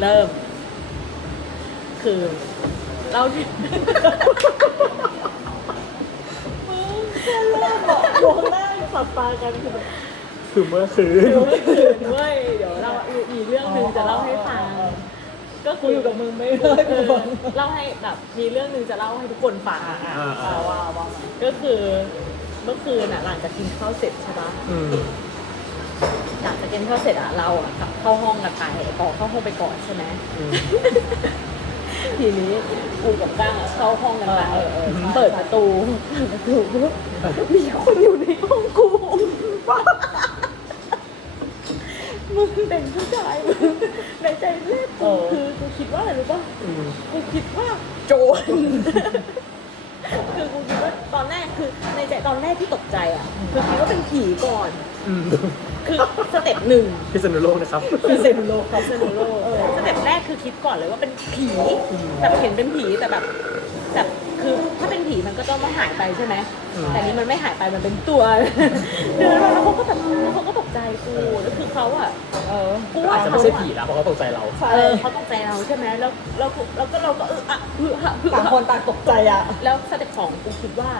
เริ่ม คือเราที่มองหน้าสับตากันคือแบบคือเมื่อคืนเดี๋ยวไม่คืนเว้ยเดี๋ยวเรามีเรื่องหนึ่งจะเล่าให้ฟัง ก็กูคืออยู่กับมึงไม่ได้กูฟังเล่าให้แบบมีเรื่องหนึ่งจะเล่าให้ทุกคนฟังอะอ่าอ่าว่าว่ามาก็คือเมื่อคืนอะหลังจากกินข้าวเสร็จใช่ปะอืมหลังจา กกินข้าวเสร็จอะเราอะกลับเข้าห้องกันไปต่อเข้าห้องไปก่อนใช่ไหมอืมทีนี้กูกับก้างอะเข้าห้องกันไปเออเออใช่เปิดประตูเปิดประตูปุ๊บมีคนอยู่ในห้องกูมึงเป็นผู้ชายมึงในใจแรกกูคือกูคิดว่าอะไรรู้ป่ะอืมกูคิดว่าโจร กที่ตกใจอะคือคิดว่าเป็นผีก่อน อืมคือสเต็ปหนึ่งพิษณุโลกนะครับคือเซนโลคอสเซนโลสเต็ปแรกคือคิดก่อนเลยว่าเป็นผีแบบเห็นเป็นผีแต่แบบแบบคือถ้าเป็นผีมันก็ต้องไม่หายไปใช่ไหมอืมแต่นี้มันไม่หายไปมันเป็นตัวเดินมาแล้วเขาก็แบบแล้วเขาก็ตกใจกูแล้วคือเขาอะเออกูอาว่าจจะเขาไม่ใช่อะผีนะเพราะเขาตกใจเราใช่เออเขาตกใจเราใช่ไหมแล้วแล้วแล้วก็เราก็เอออะเอออะเออต่างอะคนต่างตกใจอะแล้วสเต็ปสองกูคิดว่า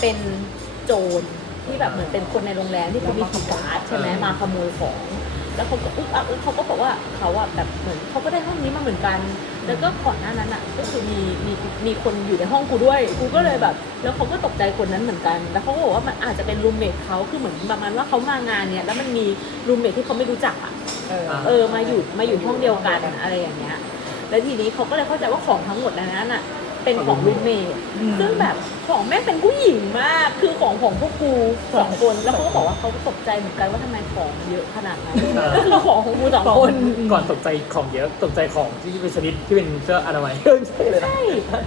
เป็น โจรที่แบบเหมือนเป็นคนในโรงแรมที่เขามีคีย์การ์ดใช่ไหมเออมาขโมยของ แล้วเขาก็อึกอักอึกเขาก็บอกว่าเขาอะแบบเหมือนเขาก็ได้ห้องนี้มาเหมือนกัน แล้วก็ก่อนหน้านั้นอะก็คือมีมีมีคนอยู่ในห้องกูด้วยกูก็เลยแบบ แล้วเขาก็ตกใจคนนั้นเหมือนกัน แล้วเขาก็บอกว่ามันอาจจะเป็นรูมเมทเขาคือเหมือนประมาณว่าเขามางานเนี่ยแล้วมันมีรูมเมทที่เขาไม่รู้จักอะเออเออมาอยู่มาอยู่ห้องเดียวกันอะไรอย่างเงี้ยแล้วทีนี้เขาก็เลยเข้าใจว่าของทั้งหมดในนั้นอะ เป็นของรูมเมทอืมซึ่งแบบของแม่งเป็นผู้หญิงมาก คือของของพวกกูสองคน แล้วเขาก็บอกว่าเขาตกใจเหมือนกันว่าทำไมของเยอะขนาดนั้นเออก็คือของของกูสองคน ก่อนตกใจของเยอะตกใจของที่เป็นชนิดที่เป็นเสื้ออนามัยใช่เลยนะใช่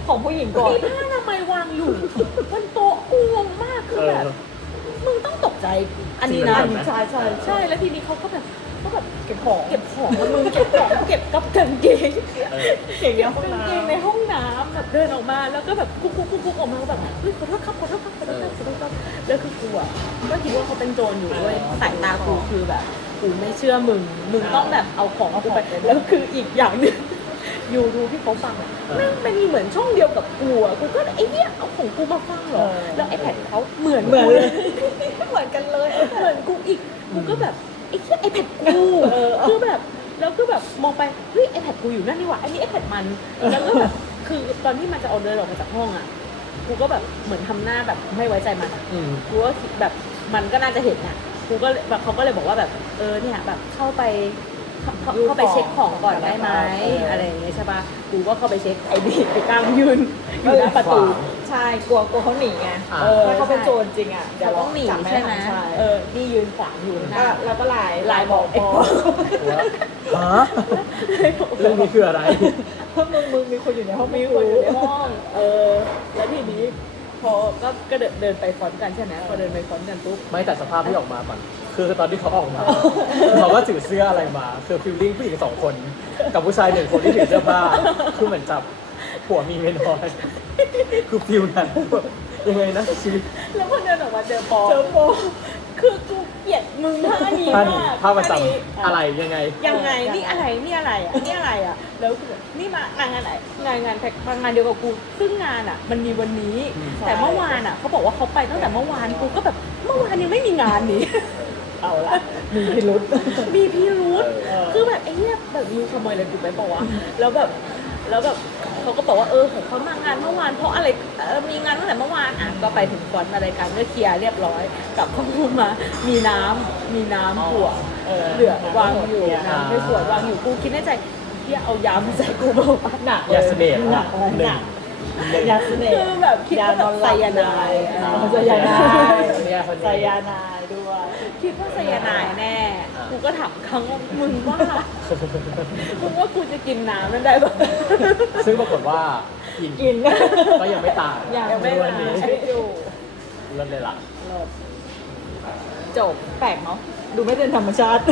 ของผู้หญิงก่อนมีผ้าอนามัยวางอยู่บนโต๊ะกูงงมากคือเอแบอบมึงต้องตกใจ อันนี้นะจริงไหมใช่ใช่ใช่แล้วทีนี้เขาก็แบบ ก็แบบเก็บของเก็บของแล้วมึงเก็บของเก็บกับกางเกงเออเก่งเดียวห้องกางน้เกงในห้องน้ำแบบเดินออกมาแล้วก็แบบกุ๊กกุ๊กกุ๊กกุ๊กออกมาแบบเฮ้ยขอโทษครับขอโทษครับขอโทษครับขอโทษครับแล้วคือกูอะก็คิดว่าเขาเป็นโจรอยู่ด้วยสายตากูคือแบบกูไม่เชื่อมึงมึงต้องแบบเอาของกูไปแล้วคืออีกอย่างหนึ่งอยู่ดูที่เขาฟังอะแม่งมันมีเหมือนช่องเดียวกับกูอะกูก็ไอ้เนี่ยเอาของกูมาฟังเหรอแล้วไอ้แผ่นเขาเหมือนำเหมือนกูเลเลยยเหมือนกันเลยเหมือนกูอีกกูก็แบบ มองไปเฮ้ยไอแพดกูอยู่นั่นนี่หว่าอันนี้ไอแพดมันแล้วก็แบบคือตอนที่มันจะเอาเดินออกมาจากห้องอะกูก็แบบเหมือนทำหน้าแบบไม่ไว้ใจมันอะอืมกูก็คิดแบบมันก็น่าจะเห็นอะกูก็เลยแบบเขาก็เลยบอกว่าแบบเออเนี่ยแบบเข้าไปเข้าเข้าเข้าไปเช็คของก่อนได้ไหมอะไรอย่างเงี้ยใช่ป่ะกูก็เข้าไปเช็คไอ้ดีไปกลางยืนอยู่หน้าประตูขวาง ใช่กลัวกลัวเขาหนีไงอ่า เออถ้าเขาเป็นโจรจริงอะเดี๋ยวเขาต้องหนีจับใช่ไหมทันใช่เออนี่ยืนขวางอยู่หน้าอะแล้วก็ไลน์ไลน์บอกไอ้ปอว่าฮะเรื่องนี้คืออะไรเพราะมึงมึงมีคนอยู่ในห้องมีไม่คนรู้อยู่ในห้องเออแล้วทีนี้พอก็ก็เดินเดินไปฟอนต์กันใช่ไหมพอเดินไปฟอนต์กันปุ๊บ ไม่แต่สภาพที่ออกมาก่อนคือตอนที่เขาออกมาเขาก็ถือเสื้ออะไรมา คือฟิลลิ่งผู้หญิงสองคน กับผู้ชายหนึ่งคนที่ถือเสื้อผ้าคือเหมือนจับ ผัวมีเมียน้อยคือฟิลนั้นแบบยังไงนะชีวิต แล้วพอเดินออกมาเจอปอเจอโปคือกูเกลียดมึงท่านี้ท่านมากภาพประจท่นี้ำอะไรยังไง ยังไงนี่อะไรนี่อะไรอะนี่อะไรอะ แล้วกูแบบนี่มางานงานไหนงานงานแพ็คงานเดียวกับกู ซึ่งงานอะ มันมีวันนี้ อืม แต่เมื่อวานอะเขาบอกว่าเขาไปตั้งแต่เมื่อวานกูก็แบบเมื่อวานยังไม่มีงานนี่เอาละมีพิรุษ มีพิรุษ เออ คือแบบไอ้เนี่ยแบบมีขโมยอะไรกูไปบอกว่าวะแล้วแบบ แล้วแบบ เขาก็บอกว่าเออของเขามางานเมื่อวานเพราะอะไรเออมีงานตั้งแต่เมื่อวานอะก็ไปถึงฟอนต์อะไรกันก็เคลียร์เรียบร้อยกลับข้อมูลมา มีน้ำมีน้ำหัวเออเหลือวางอยู่อ่าน้ำในสวนวางอยู่กูคิดในใจเที่ยเอายามาใส่กูบอกว่าหนักยาเสน่ห์หนักหนึ่งหนักยาเสน่ห์คือแบบคิดว่าแบบไซยาไนด์อ่าเออไซยาไนด์ยาเสน่ห์ไซยาไนด์ด้วย คิดว่าไซยาไนด์แน่อ่า กูกูก็ถามครั้งว่ามึงว่ามึงว่ากูจะกินน้ำนั้นได้ปะซึ่งปรากฏว่ากินกินก็ยังไม่ตายยังยังไม่ในวันมานี้ใช้อยู่เลิศเลยล่ะจบแปลกเนาะดูไม่เป็นธรรมชาติ